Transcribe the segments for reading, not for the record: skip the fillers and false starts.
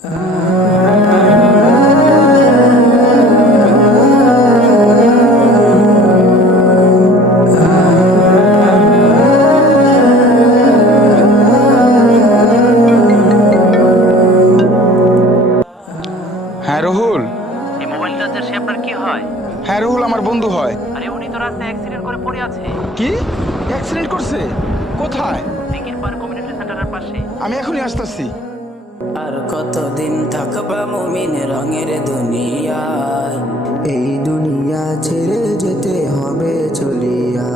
হ্যাঁ রুহুল। এই mobile charger সে আপনার কি হয়? হ্যাঁ রুহুল, আমার বন্ধু হয়। আরে উনি তো রাস্তায় অ্যাক্সিডেন্ট করে পড়ে আছে। কি? অ্যাক্সিডেন্ট করছে? কোথায়? দিঘির পার কমিউনিটি সেন্টারের পাশে। আমি এখনই আসতেছি। আর কতদিন থাকবা মুমিন রঙের দুনিয়ায়, এই দুনিয়া ছেড়ে যেতে হবে চলিয়া।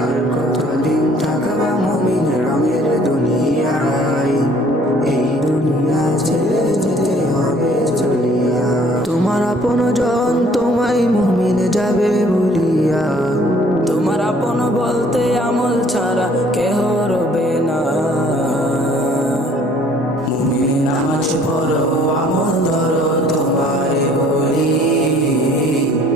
আর কতদিন থাকবা মুমিন রঙের দুনিয়ায়, এই দুনিয়া ছেড়ে যেতে হবে চলিয়া। তোমার আপন জন তোমায় মুমিন যাবে বলিয়া, তোমার আপন বলতে আমল ছাড়া কেহ রবে না। মুমিন নামাজ পড়ো, আমল ধরো, তোমারে বলি,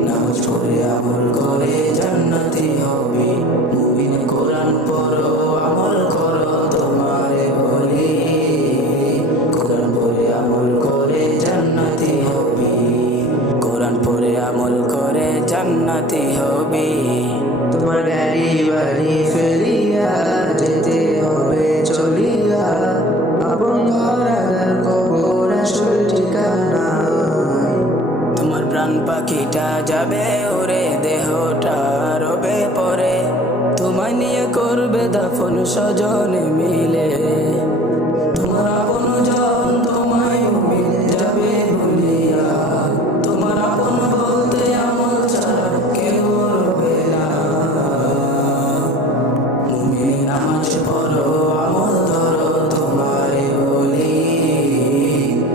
নামাজ পড়ে আমল করে জান্নাতি হবে। মুমিন কোরআন পড়ো, আমল করো, তোমারে বলি, কোরআন পড়ে আমল করে জান্নাতি হবে। কোরআন পড়ে আমল করে জান্নাতি হবে। তোমার গাড়ি বাড়ি ফেলিয়া যেতে হবে চলিয়া, আপন ঘর আগার কবর আসল ঠিকানায়। তোমার প্রাণ পাখিটা যাবে ওরে, দেহটা রবে পরে, তোমায় নিয়ে করবে দাফন স্বজনে মিলে। তোমার আপন জন তোমায় মুমিন যাবে বলিয়া, তোমার আপন বলতে আমল ছাড়া কেউ রবে না। মুমিন নামাজ পড়ো, আমল ধরো, তোমারে বলি,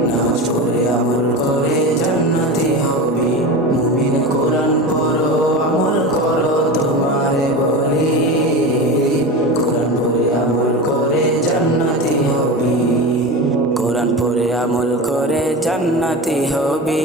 নামাজ পড়ে আমল করে জান্নাতি হবে। মুমিন কোরআন পড়ো, আমল করো, তোমারে বলি, কোরআন পড়ে আমল করে জান্নাতি হবে। কোরআন পড়ে আমল করে জান্নাতি হবে।